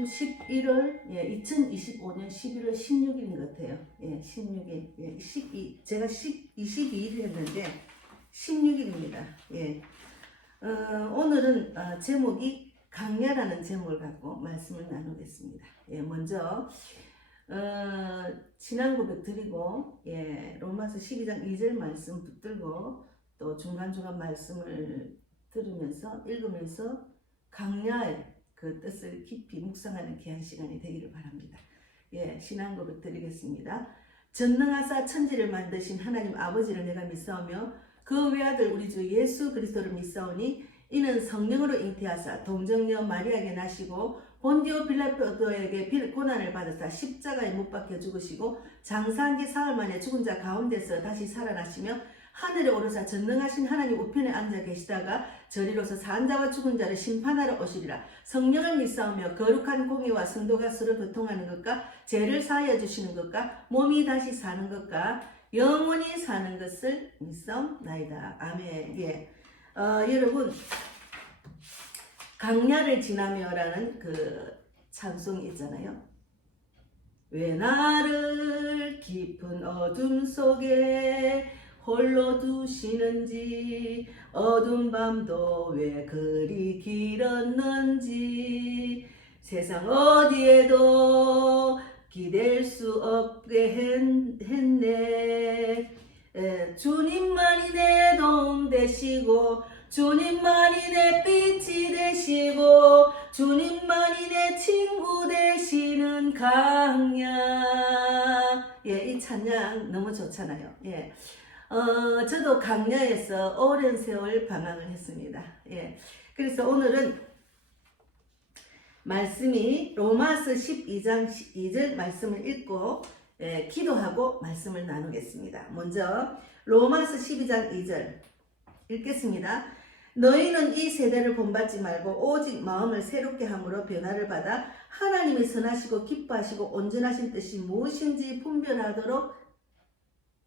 11월 2025년 11월 16일인 것 같아요. 16일. 제가 22일 했는데 16일입니다. 오늘은 제목이 강야라는 제목을 갖고 말씀을 나누겠습니다. 먼저 신앙 고백 드리고 로마서 12장 2절 말씀 붙들고 또 중간중간 말씀을 들으면서 읽으면서 강야의 그 뜻을 깊이 묵상하는 귀한 시간이 되기를 바랍니다. 신앙 고백 드리겠습니다. 전능하사 천지를 만드신 하나님 아버지를 내가 믿사오며 그 외아들 우리 주 예수 그리스도를 믿사오니 이는 성령으로 잉태하사 동정녀 마리아에게 나시고 본디오 빌라도에게 고난을 받으사 십자가에 못 박혀 죽으시고 장사한 지 사흘 만에 죽은 자 가운데서 다시 살아나시며 하늘에 오르사 전능하신 하나님 우편에 앉아 계시다가 저리로서 산 자와 죽은 자를 심판하러 오시리라. 성령을 믿사오며 거룩한 공의와 성도가 서로 교통하는 것과 죄를 사하여 주시는 것과 몸이 다시 사는 것과 영원히 사는 것을 믿사옵나이다. 아멘. 여러분, 강야를 지나며라는 그 찬송이 있잖아요. 왜 나를 깊은 어둠 속에 홀로 두시는지, 어두운 밤도 왜 그리 길었는지, 세상 어디에도 기댈 수 없게 했네. 주님만이 내 도움 되시고 주님만이 내 빛이 되시고 주님만이 내 친구 되시는 강야. 이 찬양 너무 좋잖아요. 저도 강야에서 오랜 세월 방황을 했습니다. 그래서 오늘은 말씀이 로마서 12장 2절 말씀을 읽고 기도하고 말씀을 나누겠습니다. 먼저 로마서 12장 2절 읽겠습니다. 너희는 이 세대를 본받지 말고 오직 마음을 새롭게 함으로 변화를 받아 하나님이 선하시고 기뻐하시고 온전하신 뜻이 무엇인지 분별하도록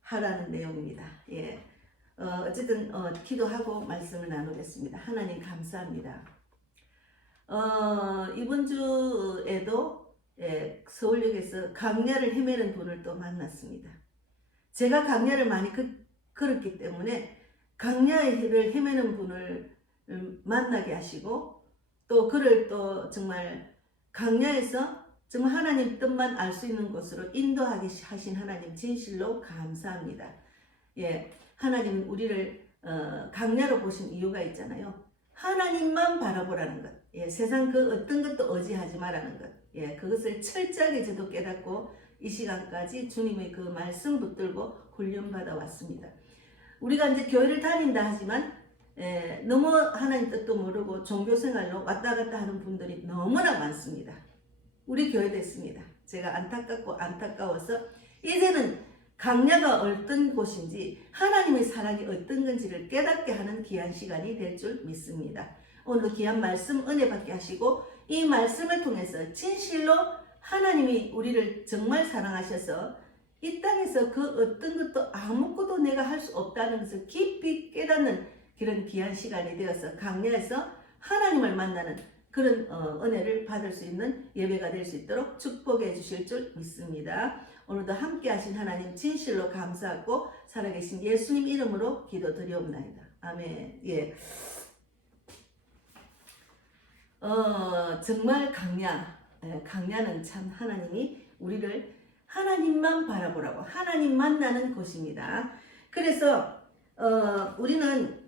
하라는 내용입니다. 어쨌든 기도하고 말씀을 나누겠습니다. 하나님 감사합니다. 이번 주에도 서울역에서 강야를 헤매는 분을 또 만났습니다. 제가 강야를 많이 걸었기 때문에 강야를 헤매는 분을 만나게 하시고 또 그를 또 정말 강야에서 정말 하나님 뜻만 알 수 있는 곳으로 인도하게 하신 하나님 진실로 감사합니다. 하나님은 우리를 강야로 보신 이유가 있잖아요. 하나님만 바라보라는 것. 세상 그 어떤 것도 의지하지 말라는 것. 그것을 철저하게 저도 깨닫고 이 시간까지 주님의 그 말씀 붙들고 훈련받아 왔습니다. 우리가 이제 교회를 다닌다 하지만 너무 하나님 뜻도 모르고 종교생활로 왔다 갔다 하는 분들이 너무나 많습니다. 우리 교회도 있습니다. 제가 안타까워서 이제는 강야가 어떤 곳인지 하나님의 사랑이 어떤 건지를 깨닫게 하는 귀한 시간이 될 줄 믿습니다. 오늘도 귀한 말씀 은혜 받게 하시고 이 말씀을 통해서 진실로 하나님이 우리를 정말 사랑하셔서 이 땅에서 그 어떤 것도 아무것도 내가 할 수 없다는 것을 깊이 깨닫는 그런 귀한 시간이 되어서 강야에서 하나님을 만나는 그런 은혜를 받을 수 있는 예배가 될 수 있도록 축복해 주실 줄 믿습니다. 오늘도 함께 하신 하나님 진실로 감사하고 살아계신 예수님 이름으로 기도드리옵나이다. 아멘. 정말 강야는 참 하나님이 우리를 하나님만 바라보라고 하나님 만나는 곳입니다. 그래서 우리는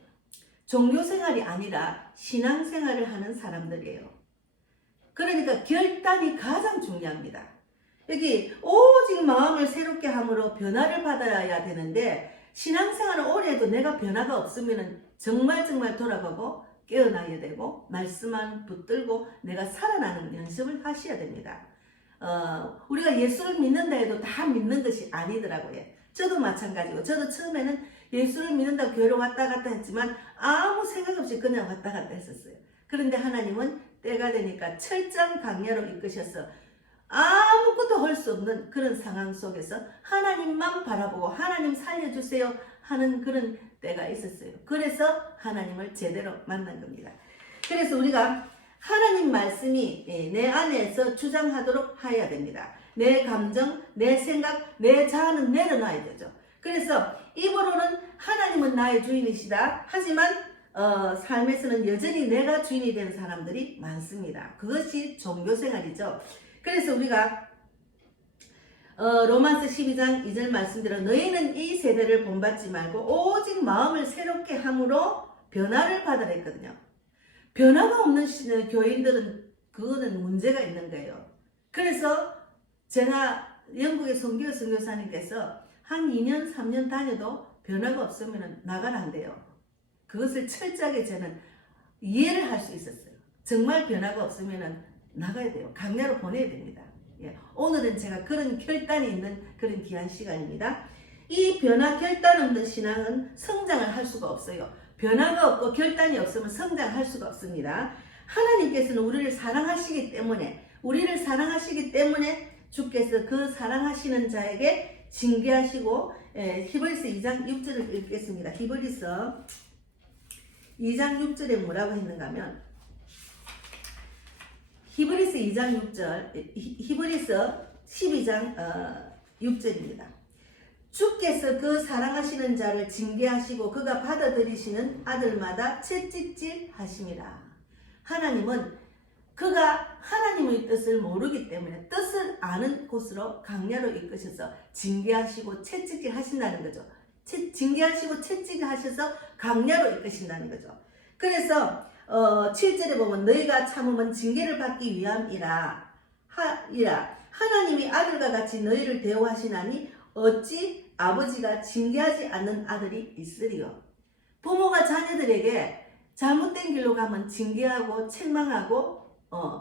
종교생활이 아니라 신앙생활을 하는 사람들이에요. 그러니까 결단이 가장 중요합니다. 여기 오직 마음을 새롭게 함으로 변화를 받아야 되는데 신앙생활을 오래 해도 내가 변화가 없으면 정말 돌아보고 깨어나야 되고 말씀만 붙들고 내가 살아나는 연습을 하셔야 됩니다. 우리가 예수를 믿는다 해도 다 믿는 것이 아니더라고요. 저도 마찬가지고 저도 처음에는 예수를 믿는다고 교회를 왔다 갔다 했지만 아무 생각 없이 그냥 왔다 갔다 했었어요. 그런데 하나님은 때가 되니까 철저한 강야로 이끄셔서 아무것도 할 수 없는 그런 상황 속에서 하나님만 바라보고 하나님 살려주세요 하는 그런 때가 있었어요. 그래서 하나님을 제대로 만난 겁니다. 그래서 우리가 하나님 말씀이 내 안에서 주장하도록 해야 됩니다. 내 감정, 내 생각, 내 자아는 내려놔야 되죠. 그래서 입으로는 하나님은 나의 주인이시다. 하지만 삶에서는 여전히 내가 주인이 되는 사람들이 많습니다. 그것이 종교생활이죠. 그래서 우리가 로마서 12장 2절 말씀대로 너희는 이 세대를 본받지 말고 오직 마음을 새롭게 함으로 변화를 받으라 했거든요. 변화가 없는 교인들은 그거는 문제가 있는 거예요. 그래서 제가 영국의 송기호 선교사님께서 한 2년 3년 다녀도 변화가 없으면 나가라 한대요. 그것을 철저하게 저는 이해를 할 수 있었어요. 정말 변화가 없으면 나가야 돼요. 강야로 보내야 됩니다. 예, 오늘은 제가 그런 결단이 있는 그런 귀한 시간입니다. 이 변화 결단 없는 신앙은 성장을 할 수가 없어요. 변화가 없고 결단이 없으면 성장할 수가 없습니다. 하나님께서는 우리를 사랑하시기 때문에 주께서 그 사랑하시는 자에게 징계하시고 히브리서 2장 6절을 읽겠습니다. 히브리서 2장 6절에 뭐라고 했는가 하면 히브리서 2장 6절, 히브리서 12장 6절입니다. 주께서 그 사랑하시는 자를 징계하시고 그가 받아들이시는 아들마다 채찍질 하심이라. 하나님은 그가 하나님의 뜻을 모르기 때문에 뜻을 아는 곳으로 강야로 이끄셔서 징계하시고 채찍질 하신다는 거죠. 징계하시고 채찍질 하셔서 강야로 이끄신다는 거죠. 그래서 7절에 보면 너희가 참으면 징계를 받기 위함이라. 하나님이 아들과 같이 너희를 대우하시나니 어찌 아버지가 징계하지 않는 아들이 있으리요. 부모가 자녀들에게 잘못된 길로 가면 징계하고 책망하고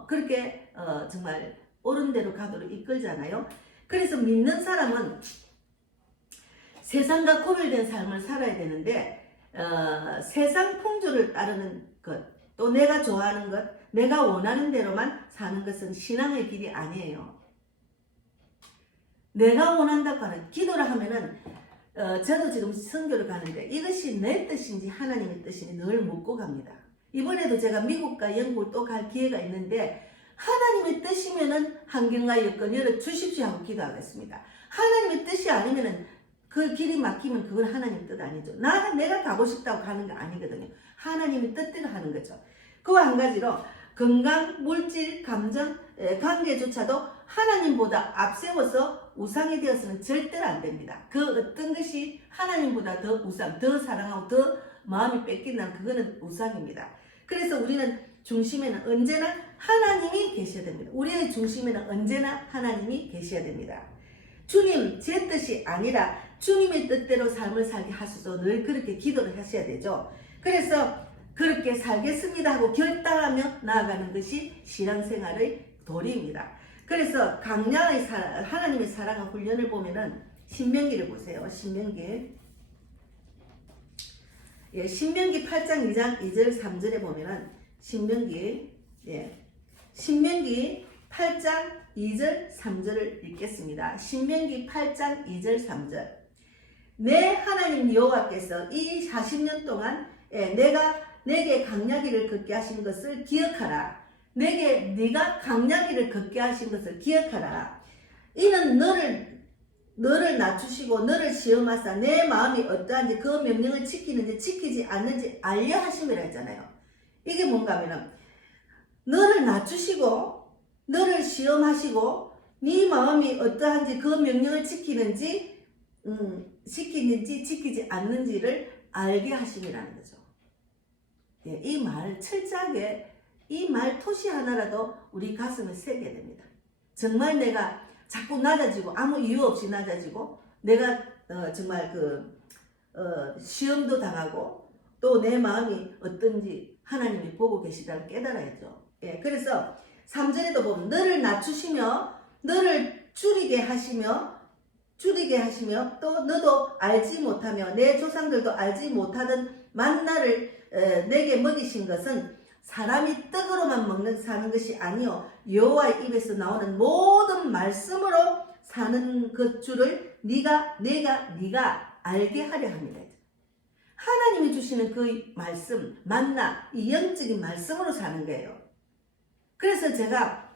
그렇게 정말 옳은 대로 가도록 이끌잖아요. 그래서 믿는 사람은 세상과 구별된 삶을 살아야 되는데 세상 풍조를 따르는 것, 또 내가 좋아하는 것, 내가 원하는 대로만 사는 것은 신앙의 길이 아니에요. 내가 원한다고 하는 기도를 하면은 저도 지금 선교를 가는데 이것이 내 뜻인지 하나님의 뜻인지 늘 묻고 갑니다. 이번에도 제가 미국과 영국을 또 갈 기회가 있는데 하나님의 뜻이면은 환경과 여건 열어 주십시오 하고 기도하겠습니다. 하나님의 뜻이 아니면은 그 길이 막히면 그건 하나님의 뜻 아니죠. 내가 가고 싶다고 가는 거 아니거든요. 하나님의 뜻대로 하는 거죠. 그와 한 가지로 건강, 물질, 감정, 관계조차도 하나님보다 앞세워서 우상이 되어서는 절대로 안 됩니다. 그 어떤 것이 하나님보다 더 우상, 더 사랑하고 더 마음이 뺏긴다면 그거는 우상입니다. 그래서 우리는 중심에는 언제나 하나님이 계셔야 됩니다. 우리의 중심에는 언제나 하나님이 계셔야 됩니다. 주님, 제 뜻이 아니라 주님의 뜻대로 삶을 살게 하소서 늘 그렇게 기도를 하셔야 되죠. 그래서 그렇게 살겠습니다 하고 결단하며 나아가는 것이 신앙생활의 도리입니다. 그래서 강야의 하나님의 사랑과 훈련을 보면은 신명기를 보세요. 신명기 8장 2장 2절 3절에 보면은 신명기 8장 2절 3절을 읽겠습니다. 신명기 8장 2절 3절. 내 하나님 여호와께서 이 40년 동안 내게 강야길을 걷게 하신 것을 기억하라. 네가 강야길을 걷게 하신 것을 기억하라. 이는 너를 낮추시고 너를 시험하사 내 마음이 어떠한지 그 명령을 지키는지 지키지 않는지 알려 하심이라 했잖아요. 이게 뭔가 하면은 너를 낮추시고 너를 시험하시고 네 마음이 어떠한지 그 명령을 지키는지 지키지 않는지를 알게 하심이라는 거죠. 이 말 철저하게 이 말 토시 하나라도 우리 가슴에 새게 됩니다. 정말 내가 자꾸 낮아지고 아무 이유 없이 낮아지고 내가 정말 시험도 당하고 또 내 마음이 어떤지 하나님이 보고 계시다는 깨달아야죠. 그래서 3절에도 보면 너를 낮추시며 너를 줄이게 하시며 또 너도 알지 못하며 내 조상들도 알지 못하던 만나를 내게 먹이신 것은 사람이 떡으로만 사는 것이 아니요 여호와의 입에서 나오는 모든 말씀으로 사는 것 줄을 네가 알게 하려 합니다. 하나님이 주시는 그 말씀 만나 이 영적인 말씀으로 사는 거예요. 그래서 제가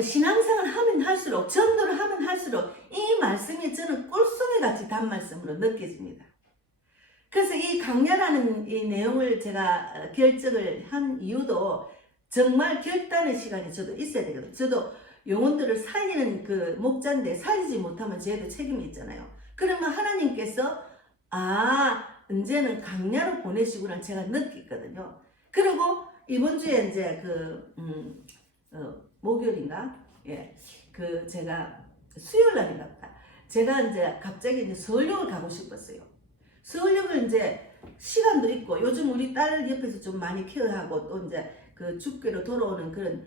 신앙생활 하면 할수록, 전도를 하면 할수록 이 말씀이 저는 꿀송이 같이 단 말씀으로 느껴집니다. 그래서 이 강야라는 이 내용을 제가 결정을 한 이유도 정말 결단의 시간이 저도 있어야 되거든요. 저도 영혼들을 살리는 그 목자인데 살리지 못하면 저에도 책임이 있잖아요. 그러면 하나님께서 이제는 강야로 보내시구나 제가 느꼈거든요. 그리고 이번 주에 이제 목요일인가? 예. 제가 수요일 날인가 보다. 제가 이제 갑자기 이제 서울역을 가고 싶었어요. 서울역을 이제 시간도 있고 요즘 우리 딸 옆에서 좀 많이 케어하고 또 이제 죽게로 돌아오는 그런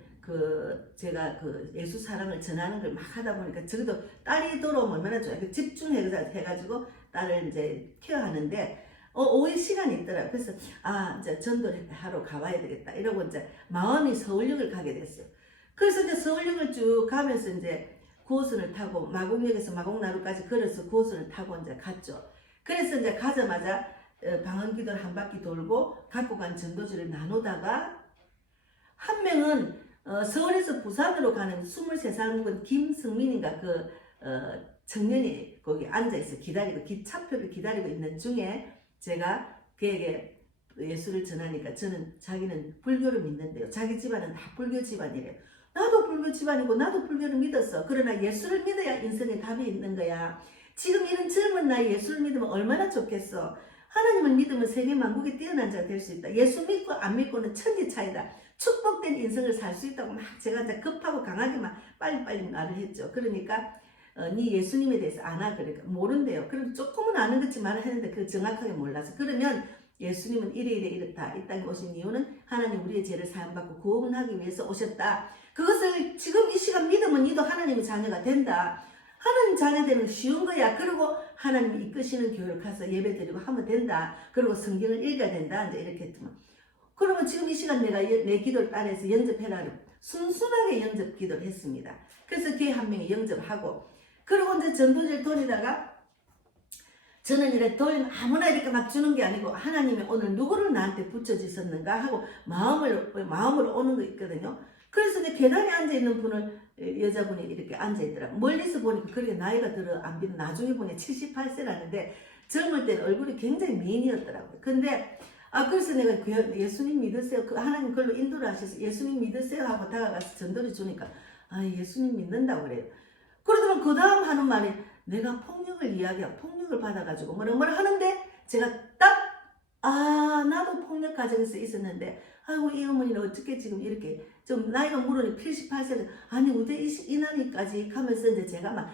제가 예수 사랑을 전하는 걸 막 하다 보니까 적어도 딸이 돌아오면 얼마나 좋아요. 집중해가지고 딸을 이제 케어하는데 오후 시간이 있더라고요. 그래서 이제 전도를 하러 가봐야 되겠다 이러고 이제 마음이 서울역을 가게 됐어요. 그래서 이제 서울역을 쭉 가면서 이제 9호선을 타고 마곡역에서 마곡나루까지 걸어서 9호선을 타고 이제 갔죠. 그래서 이제 가자마자 방언기도를 한 바퀴 돌고 갖고 간 전도지를 나누다가 한 명은 서울에서 부산으로 가는 23살 묵은 김승민인가 청년이 거기 앉아있어 기다리고 기차표를 기다리고 있는 중에 제가 그에게 예수를 전하니까 자기는 불교를 믿는데요. 자기 집안은 다 불교 집안이래요. 나도 불교 집안이고 나도 불교를 믿었어. 그러나 예수를 믿어야 인생에 답이 있는 거야. 지금 이런 젊은 나이에 예수를 믿으면 얼마나 좋겠어. 하나님을 믿으면 세계 만국에 뛰어난 자가 될 수 있다. 예수 믿고 안 믿고는 천지 차이다. 축복된 인생을 살 수 있다고 막 제가 이제 급하고 강하게만 빨리빨리 말을 했죠. 그러니까 네 예수님에 대해서 아나 그러니까 모른대요. 그럼 조금은 아는 것지 말을 했는데 그 정확하게 몰라서 예수님은 이래 이렇다. 이 땅에 오신 이유는 하나님 우리의 죄를 사함받고 구원하기 위해서 오셨다. 그것을 지금 이 시간 믿으면 니도 하나님의 자녀가 된다. 하나님 자녀 되는 쉬운 거야. 그리고 하나님이 이끄시는 교회를 가서 예배 드리고 하면 된다. 그리고 성경을 읽어야 된다. 이제 이렇게 했지만 그러면 지금 이 시간 내가 내 기도를 따라서 영접해라. 순순하게 영접 기도를 했습니다. 그래서 걔 한 명이 영접하고 그리고 이제 전도지를 돌리다가 저는 이렇게 돌리면 아무나 이렇게 막 주는 게 아니고 하나님이 오늘 누구를 나한테 붙여주셨는가 하고 마음으로 오는 거 있거든요. 그래서 이제 계단에 앉아있는 분을 여자분이 이렇게 앉아있더라고요. 멀리서 보니까 그렇게 나이가 들어 안 비는 나중에 보니 78세라는데 젊을 때는 얼굴이 굉장히 미인이었더라고요. 근데 그래서 내가 예수님 믿으세요. 하나님 그걸로 인도를 하셔서 예수님 믿으세요 하고 다가가서 전도를 주니까 예수님 믿는다고 그래요. 그러더니 그 다음 하는 말이 내가 폭력을 이야기하고 폭력을 받아가지고 뭐라 하는데 제가 딱 나도 폭력 가정에서 있었는데 아이고 이 어머니는 어떻게 지금 이렇게 좀 나이가 물으니 78세를 아니 어떻게 이 나이까지 하면서 이제 제가 막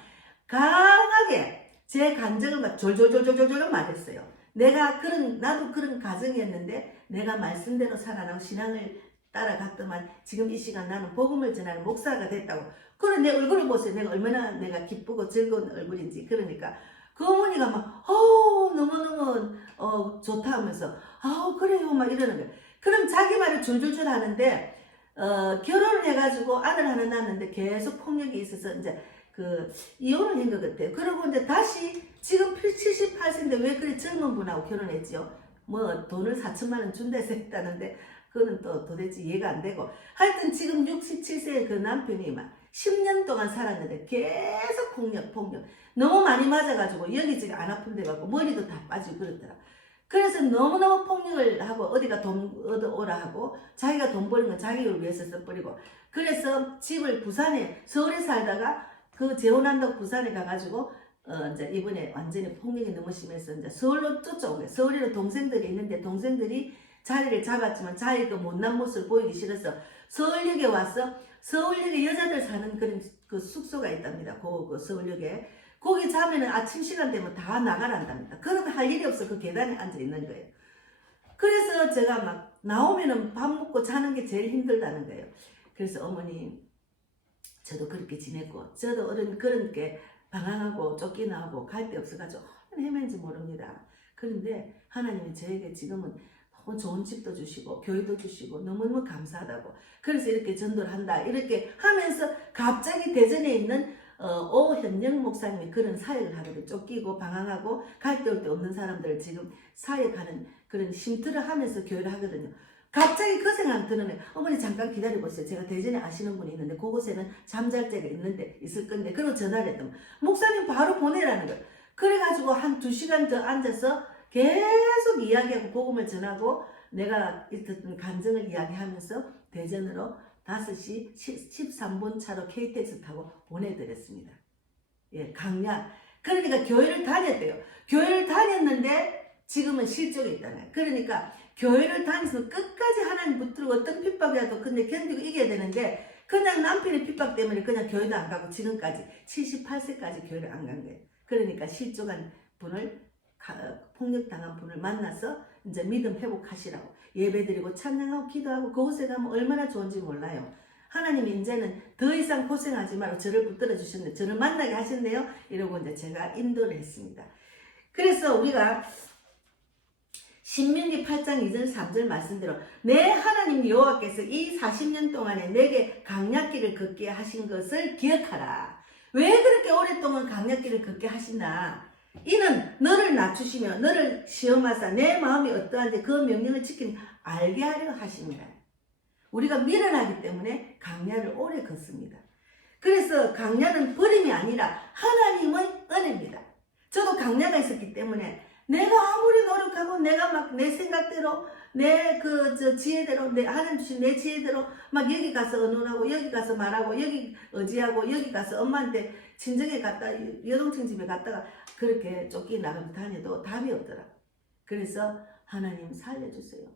강하게 제 감정을 막 졸졸졸졸졸 말했어요. 나도 그런 가정이었는데 내가 말씀대로 살아나고 신앙을 따라갔더만 지금 이 시간 나는 복음을 전하는 목사가 됐다고. 그래 내 얼굴을 보세요. 내가 기쁘고 즐거운 얼굴인지. 그러니까 그 어머니가 막 너무너무 좋다 하면서 그래요 막 이러는 거예요. 그럼 자기 말을 줄줄줄 하는데 결혼을 해가지고 아들 하나 낳았는데 계속 폭력이 있어서 이제 이혼을 한 것 같아요. 그리고 이제 다시 지금 78세인데 왜 그리 젊은 분하고 결혼했지요? 뭐 돈을 4천만 원 준다 해서 했다는데 그거는 또 도대체 이해가 안 되고 하여튼 지금 67세의 그 남편이 막 10년 동안 살았는데 계속 폭력 너무 많이 맞아가지고 여기저기 안 아픈 데 가고 머리도 다 빠지고 그렇더라. 그래서 너무너무 폭력을 하고 어디가 돈 얻어오라 하고 자기가 돈 버는 건 자기를 위해서 써버리고 그래서 집을 서울에 살다가 재혼한다고 부산에 가가지고 이제 이번에 완전히 폭력이 너무 심해서 이제 서울로 쫓아온 거예요. 서울에는 동생들이 있는데 동생들이 자리를 잡았지만 자기 못난 모습을 보이기 싫어서 서울역에 와서 서울역에 여자들 사는 그런 숙소가 있답니다. 서울역에 거기 자면은 아침 시간 되면 다 나가란답니다. 그러면 할 일이 없어 그 계단에 앉아 있는 거예요. 그래서 제가 막 나오면은 밥 먹고 자는 게 제일 힘들다는 거예요. 그래서 어머니 저도 그렇게 지냈고 저도 그렇게 방황하고 쫓겨나고 갈 데 없어가지고 헤맨지 모릅니다. 그런데 하나님이 저에게 지금은 너무 좋은 집도 주시고 교회도 주시고 너무너무 감사하다고 그래서 이렇게 전도를 한다 이렇게 하면서 갑자기 대전에 있는 오현영 목사님이 그런 사역을 하거든요. 쫓기고 방황하고 갈 데 올 데 없는 사람들을 지금 사역하는 그런 쉼터를 하면서 교회를 하거든요. 갑자기 그 생각 드는 어머니 잠깐 기다려보세요. 제가 대전에 아시는 분이 있는데 그곳에는 잠잘제가 있을 건데 그리고 전화를 했더니 목사님 바로 보내라는 거예요. 그래가지고 한 2시간 더 앉아서 계속 이야기하고 복음을 전하고 내가 있었던 감정을 이야기하면서 대전으로 5시 13분 차로 KTX 타고 보내드렸습니다. 예, 강약. 그러니까 교회를 다녔대요. 교회를 다녔는데 지금은 실족에 있다네. 그러니까 교회를 다니면서 끝까지 하나님 붙들고 어떤 핍박이라도 근데 견디고 이겨야 되는데 그냥 남편의 핍박 때문에 그냥 교회도 안 가고 지금까지 78세까지 교회를 안 간 거예요. 그러니까 실족한 분을 폭력당한 분을 만나서 이제 믿음 회복하시라고 예배드리고 찬양하고 기도하고 그곳에 가면 얼마나 좋은지 몰라요. 하나님이 이제는 더 이상 고생하지 말고 저를 붙들어 주셨네. 저를 만나게 하셨네요. 이러고 이제 제가 인도를 했습니다. 그래서 우리가 신명기 8장 2절 3절 말씀대로 내 하나님 여호와께서 이 40년 동안에 내게 강약길을 걷게 하신 것을 기억하라. 왜 그렇게 오랫동안 강약길을 걷게 하시나? 이는 너를 낮추시며 너를 시험하사 내 마음이 어떠한지 그 명령을 지키니 알게 하려 하십니다. 우리가 미련하기 때문에 강야를 오래 걷습니다. 그래서 강야는 버림이 아니라 하나님의 은혜입니다. 저도 강야가 있었기 때문에 내가 아무리 노력하고 내가 막 내 생각대로 내 지혜대로 하나님 주신 내 지혜대로 막 여기 가서 의논하고 여기 가서 말하고 여기 의지하고 여기 가서 엄마한테 친정에 갔다 여동생 집에 갔다가 그렇게 쫓겨나가면서 다녀도 답이 없더라. 그래서 하나님 살려주세요.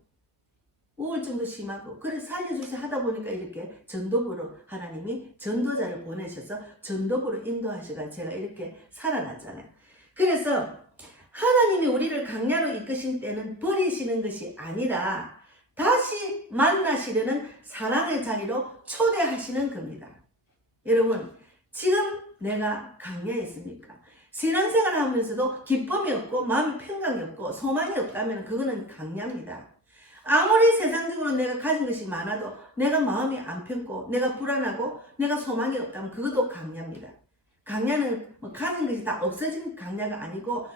우울증도 심하고 그래서 살려주세요 하다 보니까 이렇게 전도부로 하나님이 전도자를 보내셔서 전도부로 인도하시가 제가 이렇게 살아났잖아요. 그래서 하나님이 우리를 강야로 이끄신 때는 버리시는 것이 아니라 다시 만나시려는 사랑의 자리로 초대하시는 겁니다. 여러분 지금 내가 강야에 있습니까? 신앙생활 하면서도 기쁨이 없고 마음의 평강이 없고 소망이 없다면 그거는 강야입니다. 아무리 세상적으로 내가 가진 것이 많아도 내가 마음이 안 편고 내가 불안하고 내가 소망이 없다면 그것도 강야입니다. 강야는 뭐 가진 것이 다 없어진 강야가 아니고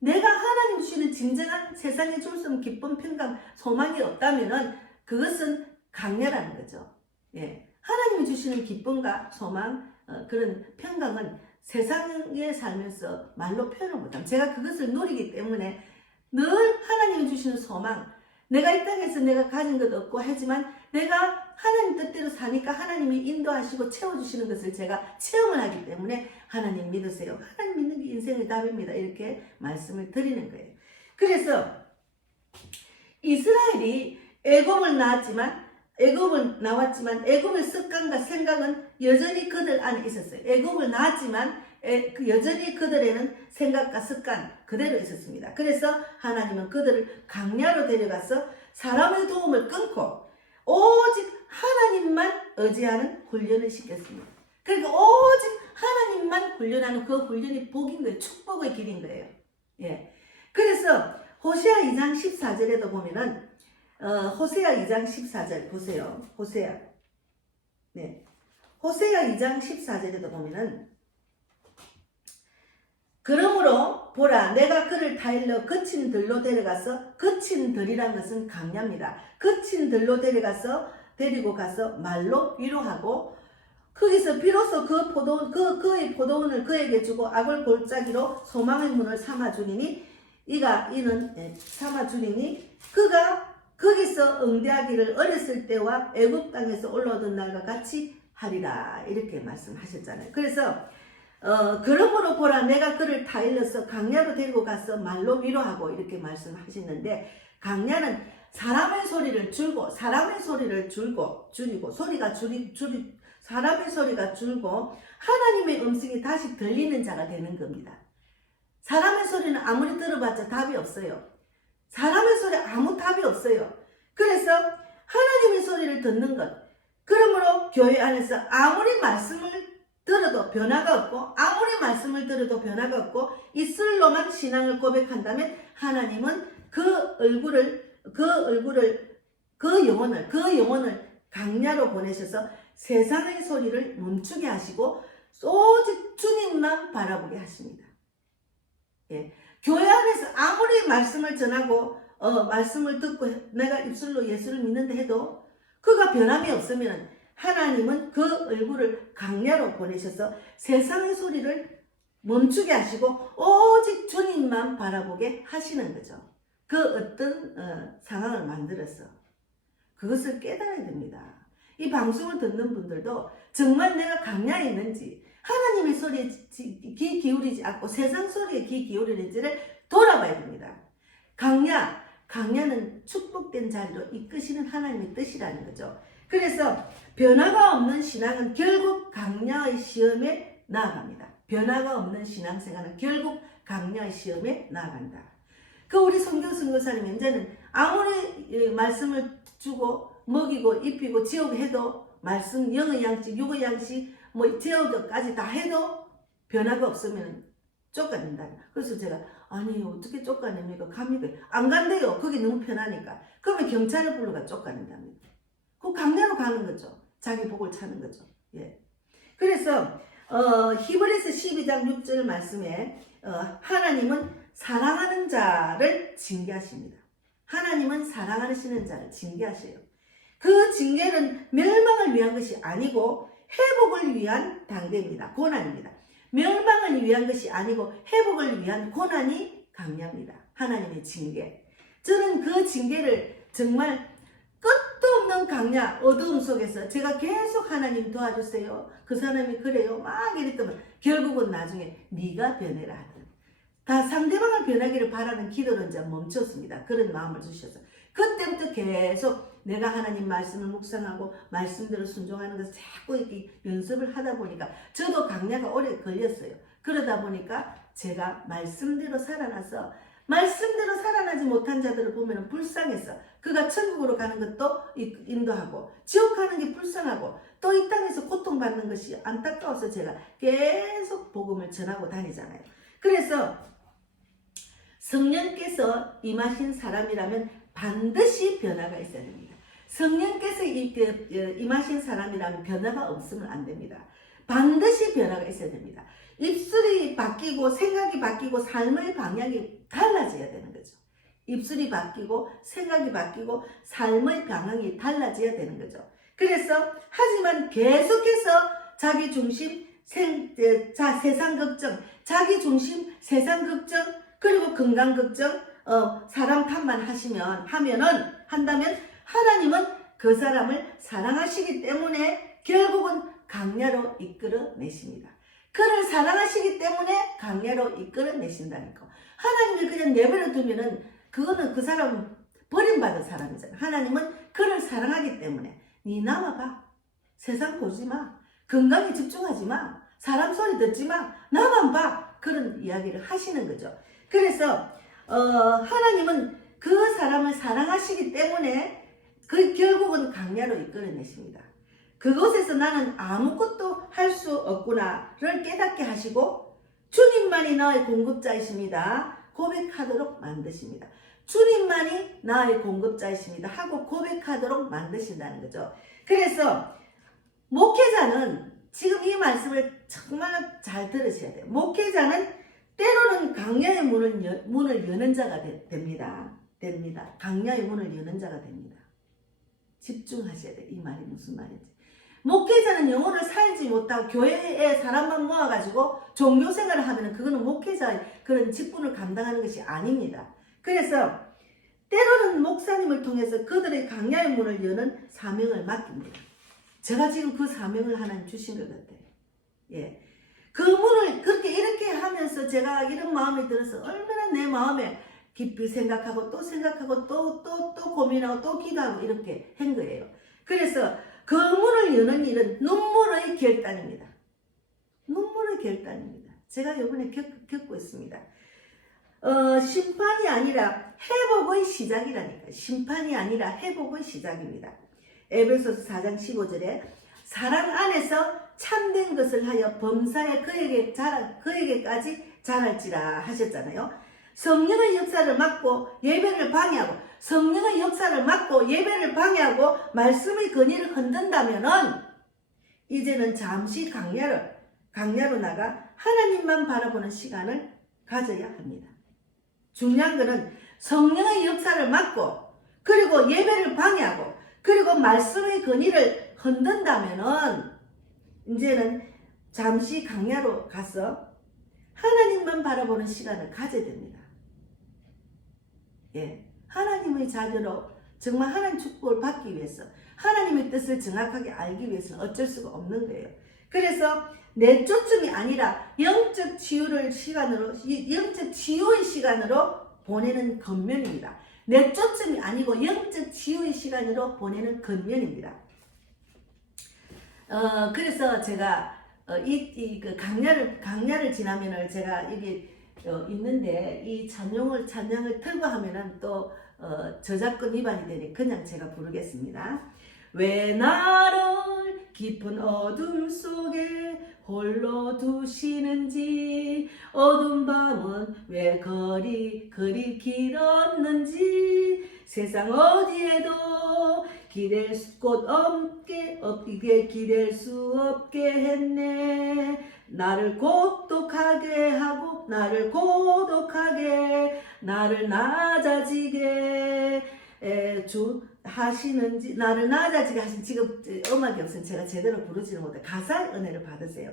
내가 하나님 주시는 진정한 세상에 줄 수 없는 기쁨, 평강, 소망이 없다면 그것은 강야라는 거죠. 예. 하나님이 주시는 기쁨과 소망, 그런 평강은 세상에 살면서 말로 표현을 못합니다. 제가 그것을 누리기 때문에 늘 하나님이 주시는 소망, 내가 이 땅에서 내가 가진 것 없고 하지만 내가 하나님 뜻대로 사니까 하나님이 인도하시고 채워주시는 것을 제가 체험을 하기 때문에 하나님 믿으세요. 하나님 믿는 게 인생의 답입니다. 이렇게 말씀을 드리는 거예요. 그래서 이스라엘이 애굽을 나왔지만 애굽의 습관과 생각은 여전히 그들 안에 있었어요. 애굽을 나왔지만 여전히 그들에는 생각과 습관 그대로 있었습니다. 그래서 하나님은 그들을 강야로 데려가서 사람의 도움을 끊고 오직 하나님만 의지하는 훈련을 시켰습니다. 그러니까 오직 하나님만 훈련하는 그 훈련이 복인 거예요. 축복의 길인 거예요. 예. 그래서 호세아 2장 14절에도 보면은 호세아 2장 14절 보세요. 호세아 2장 14절에도 보면은 그러므로 보라 내가 그를 타일러 거친 들로 데려가서 거친 들이란 것은 강야입니다. 거친 들로 데리고 가서 말로 위로하고 거기서 비로소 그의 포도원을 그에게 주고 악을 골짜기로 소망의 문을 삼아주리니 그가 거기서 응대하기를 어렸을 때와 애굽 땅에서 올라오던 날과 같이 하리라 이렇게 말씀하셨잖아요. 그래서 그러므로 보라 내가 그를 타일러서 강야로 데리고 가서 말로 위로하고 이렇게 말씀하시는데 강야는 사람의 소리를 줄이고 사람의 소리가 줄고 하나님의 음성이 다시 들리는 자가 되는 겁니다. 사람의 소리는 아무리 들어봤자 답이 없어요. 사람의 소리 아무 답이 없어요. 그래서 하나님의 소리를 듣는 것. 그러므로 교회 안에서 아무리 말씀을 들어도 변화가 없고 아무리 말씀을 들어도 변화가 없고 입술로만 신앙을 고백한다면 하나님은 그 영혼을 강야로 보내셔서 세상의 소리를 멈추게 하시고 오직 주님만 바라보게 하십니다. 예. 교회 안에서 아무리 말씀을 전하고 말씀을 듣고 내가 입술로 예수를 믿는다 해도 그가 변함이 없으면 하나님은 그 얼굴을 강야로 보내셔서 세상의 소리를 멈추게 하시고 오직 주님만 바라보게 하시는 거죠. 그 어떤 상황을 만들어서 그것을 깨달아야 됩니다. 이 방송을 듣는 분들도 정말 내가 강야에 있는지 하나님의 소리에 귀 기울이지 않고 세상 소리에 귀 기울이는지를 돌아봐야 됩니다. 강야는 축복된 자리로 이끄시는 하나님의 뜻이라는 거죠. 그래서 변화가 없는 신앙은 결국 강야의 시험에 나아갑니다. 변화가 없는 신앙생활은 결국 강야의 시험에 나아간다. 그 우리 성경 선교사님 이제는 아무리 말씀을 주고 먹이고 입히고 지옥해도 말씀 영의 양식 육의 양식 뭐 제어까지 다 해도 변화가 없으면 쫓아낸다. 그래서 제가 아니 어떻게 쫓아냅니까? 갑니까? 안 간대요. 거기 너무 편하니까. 그러면 경찰을 불러가 쫓아낸답니다. 그 강대로 가는 거죠. 자기 복을 찾는 거죠. 예. 그래서 히브리서 12장 6절 말씀에 하나님은 사랑하는 자를 징계하십니다. 하나님은 사랑하시는 자를 징계하셔요. 그 징계는 멸망을 위한 것이 아니고 회복을 위한 단계입니다. 고난입니다. 멸망을 위한 것이 아니고 회복을 위한 고난이 강야입니다. 하나님의 징계. 저는 그 징계를 정말 끝도 없는 강야, 어두움 속에서 제가 계속 하나님 도와주세요. 그 사람이 그래요. 막 이랬더니 결국은 나중에 네가 변해라 하더라. 다 상대방을 변하기를 바라는 기도는 이제 멈췄습니다. 그런 마음을 주셔서. 그때부터 계속 내가 하나님 말씀을 묵상하고 말씀대로 순종하는 것을 자꾸 이렇게 연습을 하다 보니까 저도 강야가 오래 걸렸어요. 그러다 보니까 제가 말씀대로 살아나서 말씀대로 살아나지 못한 자들을 보면 불쌍해서 그가 천국으로 가는 것도 인도하고 지옥 가는 게 불쌍하고 또 이 땅에서 고통받는 것이 안타까워서 제가 계속 복음을 전하고 다니잖아요. 그래서 성령께서 임하신 사람이라면 반드시 변화가 있어야 됩니다. 성령께서 임하신 사람이라면 변화가 없으면 안 됩니다. 반드시 변화가 있어야 됩니다. 입술이 바뀌고 생각이 바뀌고 삶의 방향이 달라져야 되는 거죠. 입술이 바뀌고 생각이 바뀌고 삶의 방향이 달라져야 되는 거죠. 그래서 하지만 계속해서 자기 중심, 세상 걱정, 자기 중심, 세상 걱정, 그리고 건강 걱정, 사람 탓만 한다면 하나님은 그 사람을 사랑하시기 때문에 결국은 강야로 이끌어내십니다. 그를 사랑하시기 때문에 강야로 이끌어내신다니까. 하나님이 그냥 내버려 두면은 그거는 그 사람은 버림받은 사람이잖아. 하나님은 그를 사랑하기 때문에 네 남아봐. 세상 보지 마. 건강에 집중하지 마. 사람 소리 듣지 마. 나만 봐. 그런 이야기를 하시는 거죠. 그래서 하나님은 그 사람을 사랑하시기 때문에 결국은 강야로 이끌어내십니다. 그곳에서 나는 아무것도 할 수 없구나를 깨닫게 하시고 주님만이 나의 공급자이십니다. 고백하도록 만드십니다. 주님만이 나의 공급자이십니다. 하고 고백하도록 만드신다는 거죠. 그래서 목회자는 지금 이 말씀을 정말 잘 들으셔야 돼요. 목회자는 때로는 강야의 문을 여는 자가 됩니다. 강야의 문을 여는 자가 됩니다. 집중하셔야 돼요. 이 말이 무슨 말인지. 목회자는 영혼을 살지 못하고 교회에 사람만 모아가지고 종교생활을 하면 그거는 목회자의 그런 직분을 감당하는 것이 아닙니다. 그래서 때로는 목사님을 통해서 그들의 강야의 문을 여는 사명을 맡깁니다. 제가 지금 그 사명을 하나님 주신 것 같아요. 예. 그 문을 그렇게 이렇게 하면서 제가 이런 마음이 들어서 얼마나 내 마음에 깊이 생각하고 또 생각하고 또 고민하고 또 기도하고 이렇게 한 거예요. 그래서 그 문을 여는 일은 눈물의 결단입니다. 눈물의 결단입니다. 제가 이번에 겪고 있습니다. 심판이 아니라 회복의 시작이라니까. 심판이 아니라 회복의 시작입니다. 에베소서 4장 15절에 사랑 안에서 참된 것을 하여 범사에 그에게까지 자랄지라 하셨잖아요. 성령의 역사를 막고 예배를 방해하고 성령의 역사를 막고 예배를 방해하고 말씀의 근위를 흔든다면은 이제는 잠시 강야로 나가 하나님만 바라보는 시간을 가져야 합니다. 중요한 것은 성령의 역사를 막고 그리고 예배를 방해하고 그리고 말씀의 권위를 흔든다면은 이제는 잠시 강야로 가서 하나님만 바라보는 시간을 가져야 됩니다. 예, 하나님의 자녀로 정말 하나님 축복을 받기 위해서 하나님의 뜻을 정확하게 알기 위해서는 어쩔 수가 없는 거예요. 그래서 내 초점이 아니라 영적 치유의 시간으로 보내는 권면입니다. 내 초점이 아니고 영적 치유의 시간으로 보내는 권면입니다. 그래서 제가 그 강야를 지나면은 제가 이게 있는데 이 찬양을 틀고 하면은 또 저작권 위반이 되니 그냥 제가 부르겠습니다. 왜 나를 깊은 어둠 속에 홀로 두시는지 어두운 밤은 왜 그리 길었는지 세상 어디에도 기댈 수 없게 했네. 나를 고독하게 하고 나를 낮아지게 하시는지 나를 낮아지게 하신 지금 음악이 없으면 제가 제대로 부르지는 못해. 가사의 은혜를 받으세요.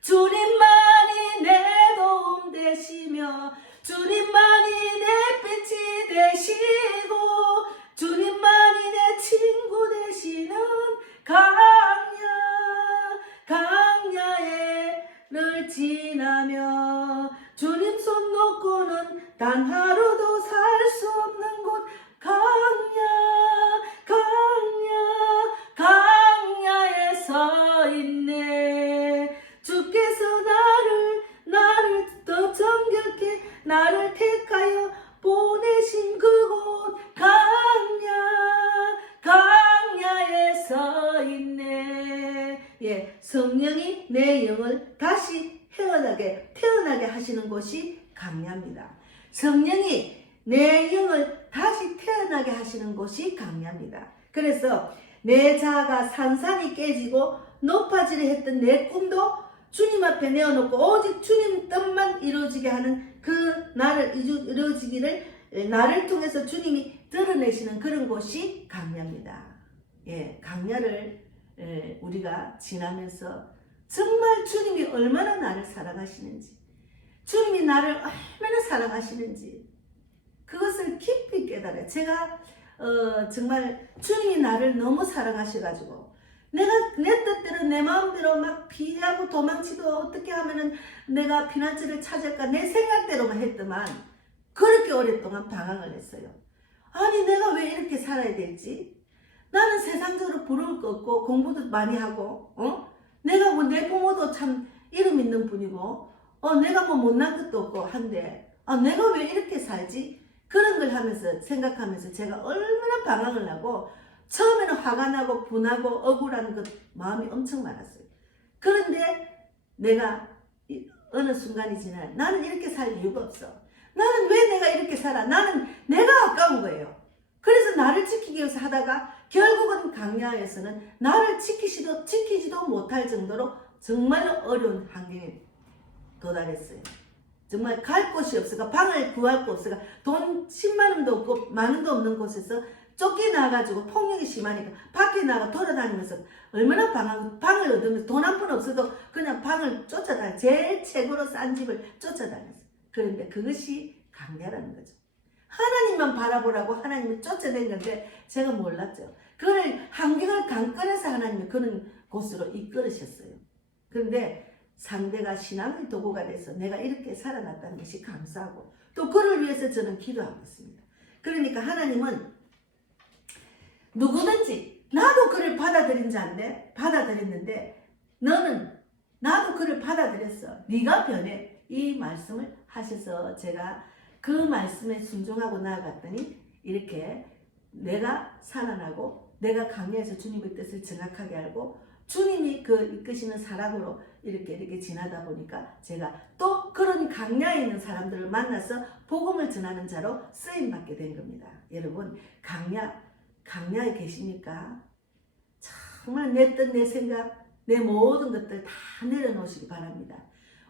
주님만이 내 도움 되시며 주님만이 내 빛이 되시고 주님만이 내 친구 되시는 강야를 지나며 주님 손 놓고는 단 하루도 살 수 없는 곳 강야에 서 있네. 주께서 나를 더 정결케 나를 택하여 보내신 그곳 강야에 서 있네. 예, 성령이 내 영을 다시 태어나게 하시는 곳이 강야입니다. 성령이 내 영을 다시 태어나게 하시는 곳이 강야입니다. 그래서 내 자아가 산산이 깨지고 높아지려 했던 내 꿈도 주님 앞에 내어놓고 오직 주님 뜻만 이루어지게 하는 그 나를 이루어지기를 나를 통해서 주님이 드러내시는 그런 곳이 강야입니다. 예, 강야를 우리가 지나면서 정말 주님이 얼마나 나를 사랑하시는지 주님이 나를 얼마나 사랑하시는지 그것을 깊이 깨달아요. 제가 정말 주님이 나를 너무 사랑하셔가지고 내가 내 뜻대로 내 마음대로 막 피하고 도망치도 어떻게 하면은 내가 피난처를 찾을까 내 생각대로만 했더만 그렇게 오랫동안 방황을 했어요. 아니 내가 왜 이렇게 살아야 될지 나는 세상적으로 부러울 거 없고 공부도 많이 하고 내가 뭐 내 부모도 참 이름 있는 분이고 내가 뭐 못난 것도 없고 한데 내가 왜 이렇게 살지 그런 걸 하면서 생각하면서 제가 얼마나 방황을 하고 처음에는 화가 나고 분하고 억울한 것 마음이 엄청 많았어요. 그런데 내가 어느 순간이 지나 나는 이렇게 살 이유가 없어. 나는 왜 내가 이렇게 살아? 나는 내가 아까운 거예요. 그래서 나를 지키기 위해서 하다가 결국은 강야에서는 나를 지키지도 못할 정도로 정말로 어려운 환경에 도달했어요. 정말 갈 곳이 없어가 방을 구할 곳 없어가 돈 10만 원도 없고 만 원도 없는 곳에서 쫓겨나가지고 폭력이 심하니까 밖에 나가 돌아다니면서 얼마나 방을 얻으면서 돈 한 푼 없어도 그냥 방을 쫓아다녀 제일 최고로 싼 집을 쫓아다녔어요. 그런데 그것이 강야라는 거죠. 하나님만 바라보라고 하나님을 쫓아낸 건데 제가 몰랐죠. 그걸 환경을 강권해서 하나님이 그런 곳으로 이끌으셨어요. 그런데 상대가 신앙의 도구가 돼서 내가 이렇게 살아났다는 것이 감사하고 또 그를 위해서 저는 기도하고 있습니다. 그러니까 하나님은 누구든지 나도 그를 받아들였는데 너는 나도 그를 받아들였어. 네가 변해. 이 말씀을 하셔서 제가 그 말씀에 순종하고 나아갔더니 이렇게 내가 살아나고 내가 강야에서 주님의 뜻을 정확하게 알고 주님이 그 이끄시는 사랑으로 이렇게 지나다 보니까 제가 또 그런 강야에 있는 사람들을 만나서 복음을 전하는 자로 쓰임받게 된 겁니다. 여러분 강야에 계십니까? 정말 내 뜻, 내 생각, 내 모든 것들 다 내려놓으시기 바랍니다.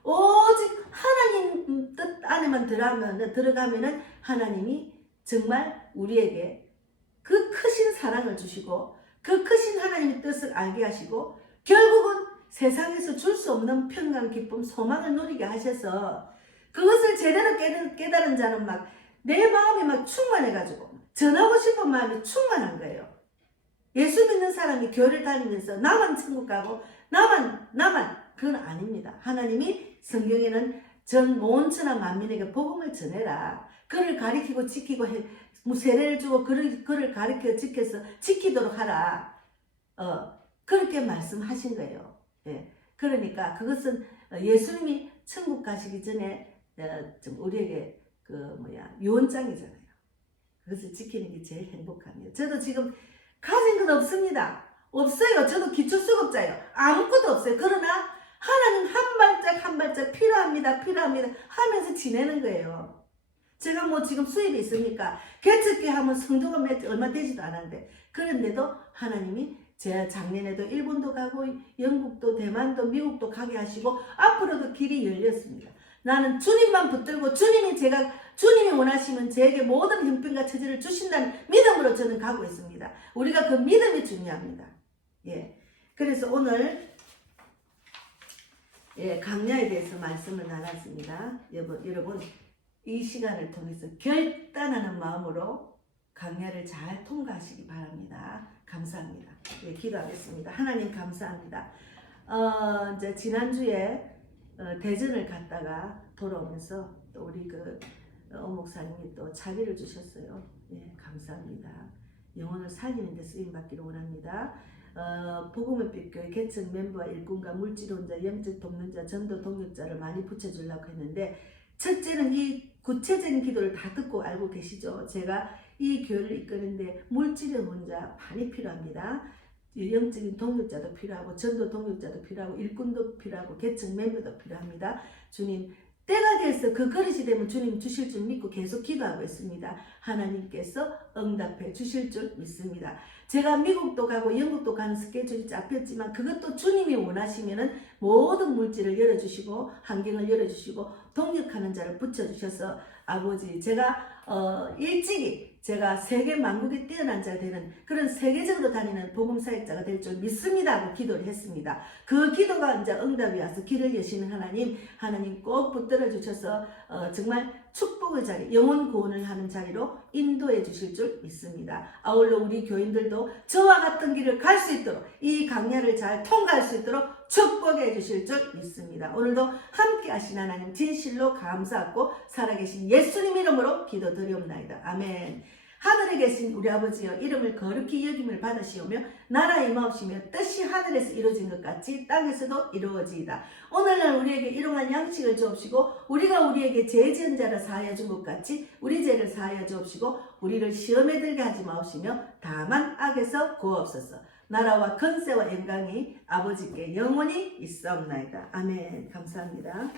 오직 하나님 뜻 안에만 들어가면은 하나님이 정말 우리에게 그 크신 사랑을 주시고 그 크신 하나님의 뜻을 알게 하시고 결국은 세상에서 줄 수 없는 평강, 기쁨, 소망을 누리게 하셔서 그것을 제대로 깨달은 자는 막 내 마음이 막 충만해가지고 전하고 싶은 마음이 충만한 거예요. 예수 믿는 사람이 교회를 다니면서 나만 천국 가고 나만 그건 아닙니다. 하나님이 성경에는 전 온천하 만민에게 복음을 전해라. 그를 가리키고 지키고 세례를 주고 그를 가리켜 지키도록 하라. 그렇게 말씀하신 거예요. 예. 그러니까 그것은 예수님이 천국 가시기 전에 좀 우리에게 유언장이잖아요. 그것을 지키는 게 제일 행복합니다. 저도 지금 가진 건 없습니다. 없어요. 저도 기초수급자예요. 아무것도 없어요. 그러나 하나님 한 발짝 필요합니다 하면서 지내는 거예요. 제가 뭐 지금 수입이 있습니까? 개척기 하면 성도가 얼마 되지도 않았는데 그런데도 하나님이 제가 작년에도 일본도 가고 영국도 대만도 미국도 가게 하시고 앞으로도 길이 열렸습니다. 나는 주님만 붙들고 주님이 원하시면 제게 모든 형편과 처지를 주신다는 믿음으로 저는 가고 있습니다. 우리가 그 믿음이 중요합니다. 예. 그래서 오늘 강야에 대해서 말씀을 나눴습니다. 여러분 이 시간을 통해서 결단하는 마음으로 강야를 잘 통과하시기 바랍니다. 감사합니다. 예, 기도하겠습니다. 하나님 감사합니다. 이제 지난주에 대전을 갔다가 돌아오면서 또 우리 목사님이 또 자비를 주셨어요. 예, 감사합니다. 영혼을 살리는 데 쓰임받기를 원합니다. 복음의 빛교회 개척 멤버와 일꾼과 물질혼자, 영적 돕는자, 전도 동역자를 많이 붙여주려고 했는데 첫째는 이 구체적인 기도를 다 듣고 알고 계시죠? 제가 이 교회를 이끄는데 물질의 혼자 많이 필요합니다. 영적인 동역자도 필요하고 전도 동역자도 필요하고 일꾼도 필요하고 개척 멤버도 필요합니다. 주님 때가 돼서 그 그릇이 되면 주님 주실 줄 믿고 계속 기도하고 있습니다. 하나님께서 응답해 주실 줄 믿습니다. 제가 미국도 가고 영국도 가는 스케줄이 잡혔지만 그것도 주님이 원하시면은 모든 물질을 열어주시고 환경을 열어주시고 동역하는 자를 붙여주셔서 아버지 제가 일찍이 제가 세계 만국에 뛰어난 자 되는 그런 세계적으로 다니는 복음사역자가 될 줄 믿습니다 하고 기도를 했습니다. 그 기도가 이제 응답이 와서 길을 여시는 하나님 꼭 붙들어 주셔서 정말 축복의 자리, 영혼 구원을 하는 자리로 인도해 주실 줄 믿습니다. 아울러 우리 교인들도 저와 같은 길을 갈 수 있도록 이 강야를 잘 통과할 수 있도록 축복해 주실 줄 믿습니다. 오늘도 함께 하신 하나님 진실로 감사하고 살아계신 예수님 이름으로 기도드리옵나이다. 아멘. 하늘에 계신 우리 아버지여 이름을 거룩히 여김을 받으시오며 나라 임하옵시며 뜻이 하늘에서 이루어진 것 같이 땅에서도 이루어지이다. 오늘날 우리에게 일용할 양식을 주옵시고 우리가 우리에게 죄 지은 자를 사하여 준 것 같이 우리 죄를 사하여 주옵시고 우리를 시험에 들게 하지 마옵시며 다만 악에서 구하옵소서. 나라와 권세와 영광이 아버지께 영원히 있사옵나이다. 아멘. 감사합니다.